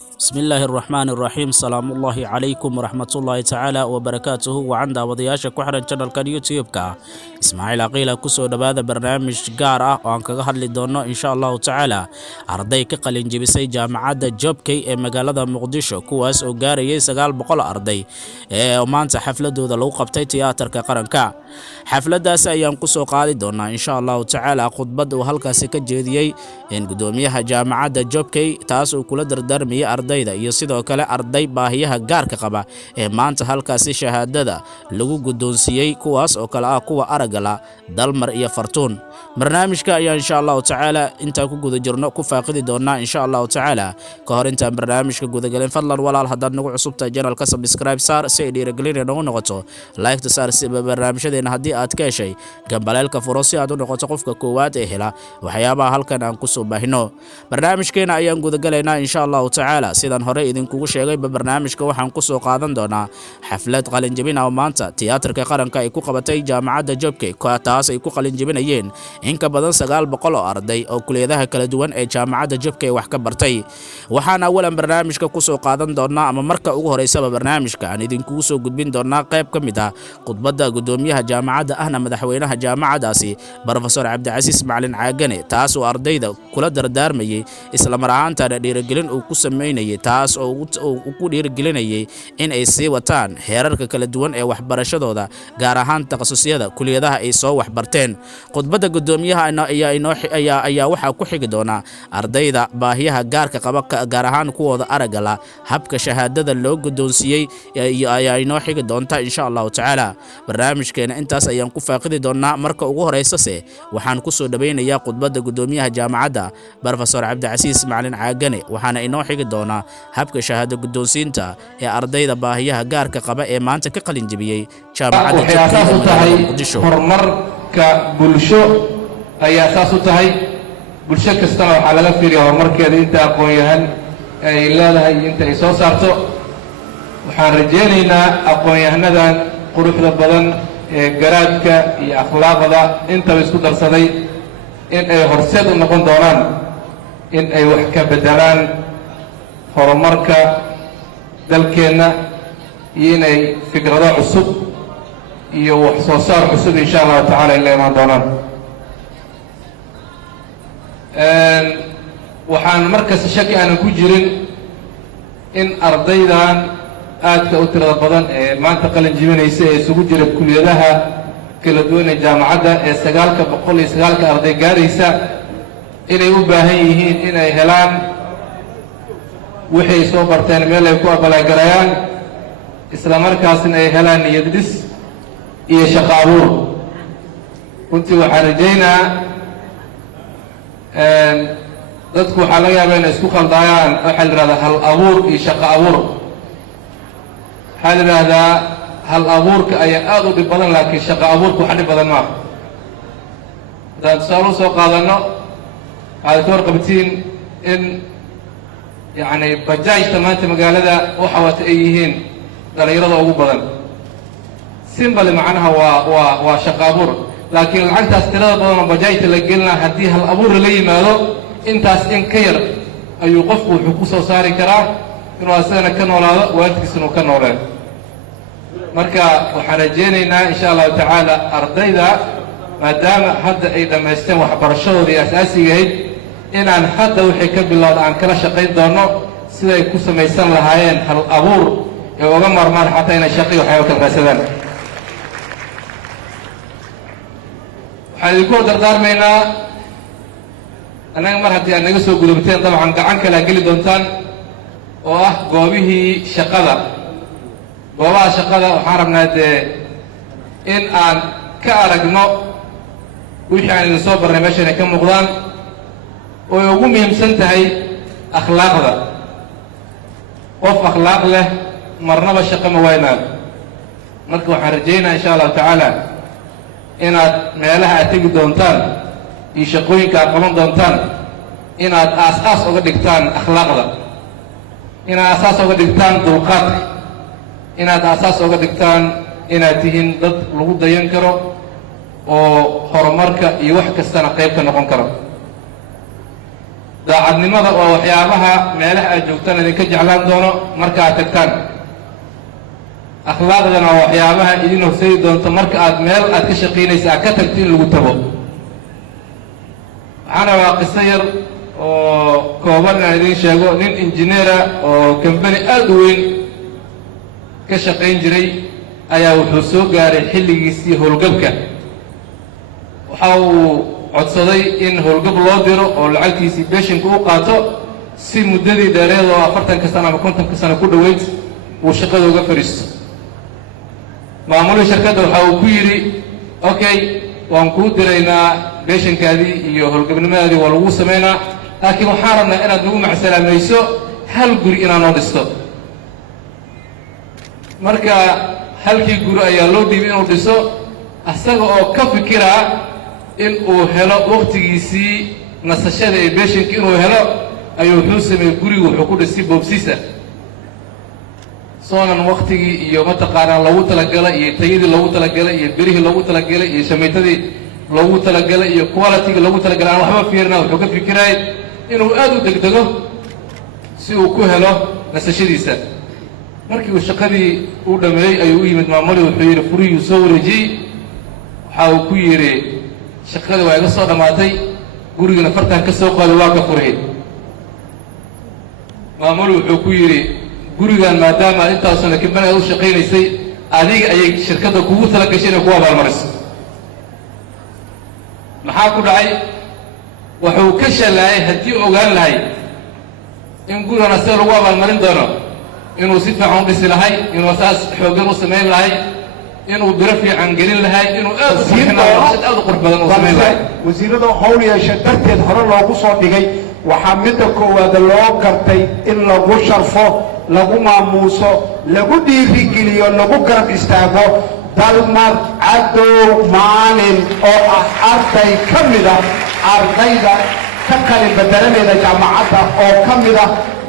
بسم الله الرحمن الرحيم سلام الله عليكم ورحمة الله تعالى وبركاته وعند وضياشة كحرا channel kan YouTube ka Ismail Aqila kusoo dhawaada barnaamij gaar ah oo aan kaga hadli doono insha Allah taala arday ka qalin jabisay jaamacadda Jobkey ee magaalada Muqdisho kuwaas oo gaarayay 900 arday ee maanta xafladooda lagu qabtay tiyaatarka qaranka xafladaas ayaan kusoo qaadi doonaa insha Allah taala khudbad uu halkaas ka jeediyay in gudoomiyaha jaamacadda Jobkey taas oo kula dardaarmay ardayda iyo sidoo kale arday baahiyaha gaarka qaba ee maanta halkaasi shahaadada lagu gudoonsiyay kuwaas oo kala ah kuwa aragala dalmar iyo fartuun barnaamijka ayaa insha Allah taala inta ku guda jirno ku faaqidi doona insha Allah taala ka hor inta barnaamijka guda galeen fadlan walaal haddii nagu cusubta channelka subscribe saar si ay dhiirigelin inoo noqoto like ta saar si barnaamijyadeena haddii aad ka heshay gambaleelka furo si aad u noqoto qofka koowaad ee hela waxyaabaha halkan aan ku soo baahino barnaamijkeena ayaan guda galeynaa insha Allah taala sidaan hore idinkugu sheegay barnaamijka waxaan ku soo qaadan doonaa xaflad qalin jabin ah maanta tiyaatarka qaranka ay ku qabatay jaamacadda Jobkey taas ay ku qalin jabinayeen in ka badan 900 oo arday oo kuleedaha kala duwan ee jaamacadda Jobkey wax ka bartay waxaan awalan barnaamijka ku soo qaadan doonaa ama marka ugu horeysa barnaamijka aan idinkugu soo gudbin doonaa qayb ka mid ah khudbadda gudoomiyaha jaamacadda ahna madaxweynaha jaamacadaasi Professor Cabdicasiis Macalin Caagane taas oo ardayda kula dardaarmayay isla mar ahaantaana dhiirigelin uu ku sameeyay taas oo uu ku dhiirigelinayay in ay sii wataan heerarka kala duwan ee waxbarashadooda gaar ahaan takhasusiyada kuliyadaha ay soo waxbarteen khudbadda gudoomiyaha ayaa waxa ku xigi doona ardayda baahiyaha gaarka qaba gaar ahaan kuwooda aragala habka shahaadada loo gudoonsiyay ayaa inoo xigi doonta insha Allah taala barnaamijkeena intaas ayaan ku faaqidi doonaa marka ugu horeysa waxaan ku soo dhaweynayaa khudbadda gudoomiyaha jaamacadda Professor Cabdicasiis Macalin Caagane waxaana inoo xigi doona habka shahaado gudoonsiinta ee ardayda baahiyaha gaarka qaba ee maanta ka qalin jabiyay jaamacadda Jobkey Muqdisho horumarka bulsho ayaa asaas u tahay bulsho kastana waxaa laga fiiriyaa horumarkeeda inta aqoon-yahan ay leedahay inta ay soo saarto waxaan rajaynaynaa aqoon-yahanadan quruxda badan ee garaadka iyo akhlaaqda intaba isku darsaday in ay horseed u noqon doonaan in ay wax ka bedelaan horumarka dalkeenna iyo inay fikrado cusub iyo wax soo saar cusub insha Allah taala in la imaan doonaan waxaan markasta shaki aanan ku jirin in ardaydan aadka u tirada badan ee maanta qalin jibinaysa ee isugu jira kuliyadaha kala duwan ee jaamacadda ee 900 arday gaaraysa inay u baahan yihiin inay helaan wixii soo barteen meel ay ku abaalgarayaan isla markaasna ay helaan niyad dhis iyo shaqo abuur runtii waxaan rajaynaa dadku waxaa laga yaabaa inay isku khaldayaan waxaa la yidhahdaa hal abuur iyo shaqo abuur waxaa la yidhaahdaa hal abuurka ayaa aad u dhib badan laakiin shaqo abuurka wax dhib badan maaha haddaan tusaale u soo qaadanno waxaad ka warqabtiin in yacni bajaajta maanta magaalada waxa wata ay yihiin dhalinyarada ugu badan simbali macnaha waa shaqo abuur laakiin lacagtaas tirada badan oo bajaajta la gelina haddii hal abuur la yimaado intaas in ka yar ayuu qofku wuxuu ku soo saari karaa inuu asagana ka noolaado waalidkiisana uu ka nooleen marka waxaan rajaynaynaa insha Allah taala ardayda maadaama hadda ay dhammaysteen waxbarashadoodii asaasiga ahayd inaan hadda wixii ka bilowda aan kala shaqayn doono siday ku samaysan lahaayeen hal abuur ee uga maarmaan xataa inay shaqi waxyaabo kala raadsadaan waxaan idinku dardaarmaynaa annaga mar haddii aad naga soo gudubteen dabcan gacan kale aad geli doontaan oo ah goobihii shaqada goobaha shaqada waxaan rabnaa dee in aan ka aragno wixii aan idin soo barnay meesha inay ka muuqdaan oo ay ugu muhiimsan tahay akhlaaqda qof akhlaaq leh marnaba shaqo ma waynaan marka waxaan rajaynaa insha Allah taala inaad meelaha aad tegi doontaan iyo shaqooyinka aad qaban doontaan inaad aas-aas uga dhigtaan akhlaaqda inaad asaas uga dhigtaan dulqaadka inaad asaas uga dhigtaan inaad tihiin dad lagu dayan karo oo horumarka iyo wax kastana qayb ka noqon karo daacadnimada waa waxyaabaha meelaha aad joogtaan idinka jeclaan doono marka aad tagtaan akhlaaqdana waa waxyaabaha idin horseedi doonto marka aad meel aad ka shaqaynaysa aad ka tagto in lagu tago waxaana waa qiso yar oo kooban inaan idiin sheego nin injineera oo kambani aad u weyn ka shaqayn jiray ayaa wuxuu soo gaaray xilligiisii howlgabka waxa uu codsaday in howlgab loo diro oo lacagtiisii beeshinka u qaato si muddadii dheereed oo 40 sano ama 50 sano ku dhoweyd uu shaqada uga fariisto maamulka shirkadda waxa uu ku yidhi okay waan kuu diraynaa beeshinkaadii iyo howlgabnimadaadii waa lagu samaynaa laakiin waxaan rabnaa inaad nagu macsalaamayso hal guri inaad noo dhisto marka halkii guri ayaa loo dhiibay inuu dhiso asaga oo ka fikiraa in uu helo waqtigiisii nasashada ee beeshinka inuu helo ayuu wuxuu sameeyey gurigu wuxuu ku dhisay boobsiisa soonan waqtigii iyo mataqaanaa loogu talagalay iyo tayadii loogu talagalay iyo berihii loogu talagalay iyo shamaytadii loogu talagalay iyo quality-ga loogu talagalay aan waxba fiirina wuxuu ka fikirayay inuu aad u degdego si uu ku helo nasashadiisa markii uu shaqadii u dhameeyey ayuu u yimid maamuli wuxuu yidhi furihii soo wareejiyey waxa uu ku yidhi shaqada waa iga soo dhammaatay gurigana fartaan ka soo qaaday waa ka furhay maamuli wuxuu ku yidhi gurigan maadaama aad intaasuna kambani aad u shaqaynaysay adiga ayay shirkadda kugu tala gashay inay ku abaalmariso maxaa ku dhacay wuxuu ka shalaayay haddii ogaan lahay in gurigan asaga lagu abaalmarin doono inuu si fiican u dhisi lahay inuu asaas xooggan u samayn lahay inuu biro fiican gelin lahay inuu aad u qurux badan u samayn lahay wasiirada hawl yeesha darteed hore loogu soo dhigay waxaa midda koowaad loo gartay in lagu sharfo lagu maamuuso lagu dhiirigeliyo lagu garab istaago dalmar cadow maalin oo ah arday ka mida ardayda ka qalin badaladeeda jaamacadda oo ka mida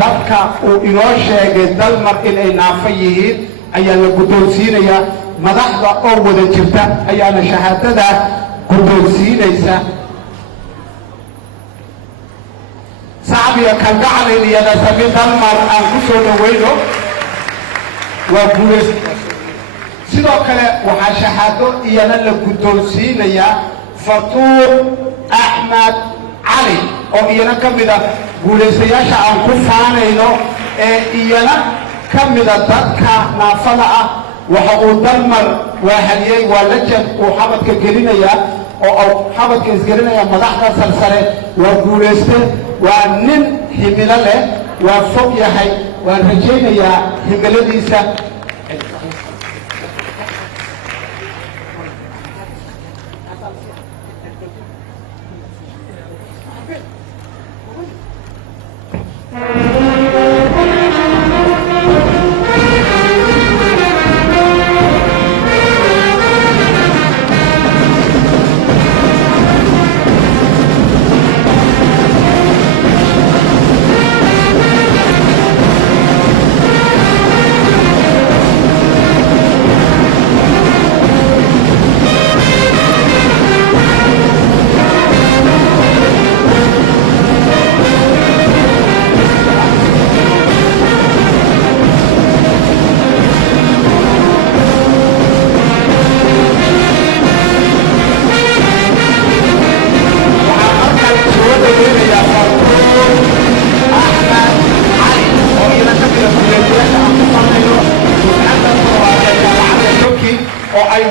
dadka uu inoo sheegay dalmar inay naafo yihiin ayaa la guddoonsiinayaa madaxda oo wada jirta ayaana shahaadada guddoonsiinaysa sacbiga kan gacalin iyada sami dalmar aan ku soo dhawayno waa guulays sidoo kale waxaa shahaado iyana la guddoonsiinayaa fatuur axmed cali oo iyana ka mida guulaystayaasha aan ku faanayno ee iyana ka mida dadka naafada ah waxa uu dalmar waa haliyey waa lajab uu xabadka gelinayaa oo xabadka isgelinaya madaxda sarsare waa guulayste waa nin himilo leh waa fog yahay waan rajaynayaa himiladiisa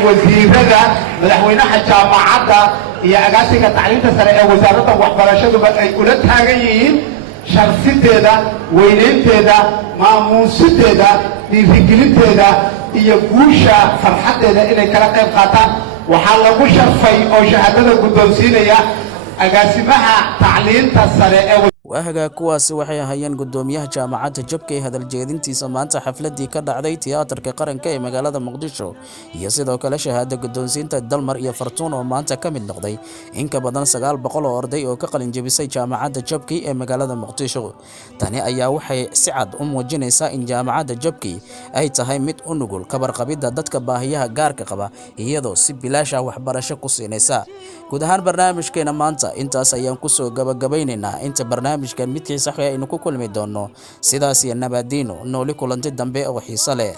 wasiirada madaxweynaha jaamacadda iyo agaasiga tacliinta sare ee wasaaradda waxbarashaduba ay ula taagan yihiin sharfideeda weynaynteeda maamuusideeda dhiirigelinteeda iyo guusha farxaddeeda inay kala qayb qaataan waxaa lagu sharfay oo shahaadada guddoonsiinaya agaasimaha tacliinta sare ee waahaga kuwaasi waxay ahaayeen gudoomiyaha jaamacadda jabka ee hadal jeedintiisa maanta xafladii ka dhacday tiyaatarka qaranka ee magaalada muqdisho iyo sidoo kale shahaada guddoonsiinta dalmar iyo fartuun oo maanta ka mid noqday in ka badan 900 oo arday oo ka qalin jebisay jaamacadda jabki ee magaalada muqdisho tani ayaa waxay si cad u muujinaysaa in jaamacadda jabki ay tahay mid u nugul kabarqabida dadka baahiyaha gaarka qaba iyadoo si bilaash ah waxbarasho ku siinaysa guud ahaan barnaamijkeena maanta intaas ayaan ku soo gabagabaynaynaa inta barnaamij barnaamijkan midkiisa aynu ku kulmi doono sidaas iyo nabadiino nooli kulanti dambe oo xiiso leh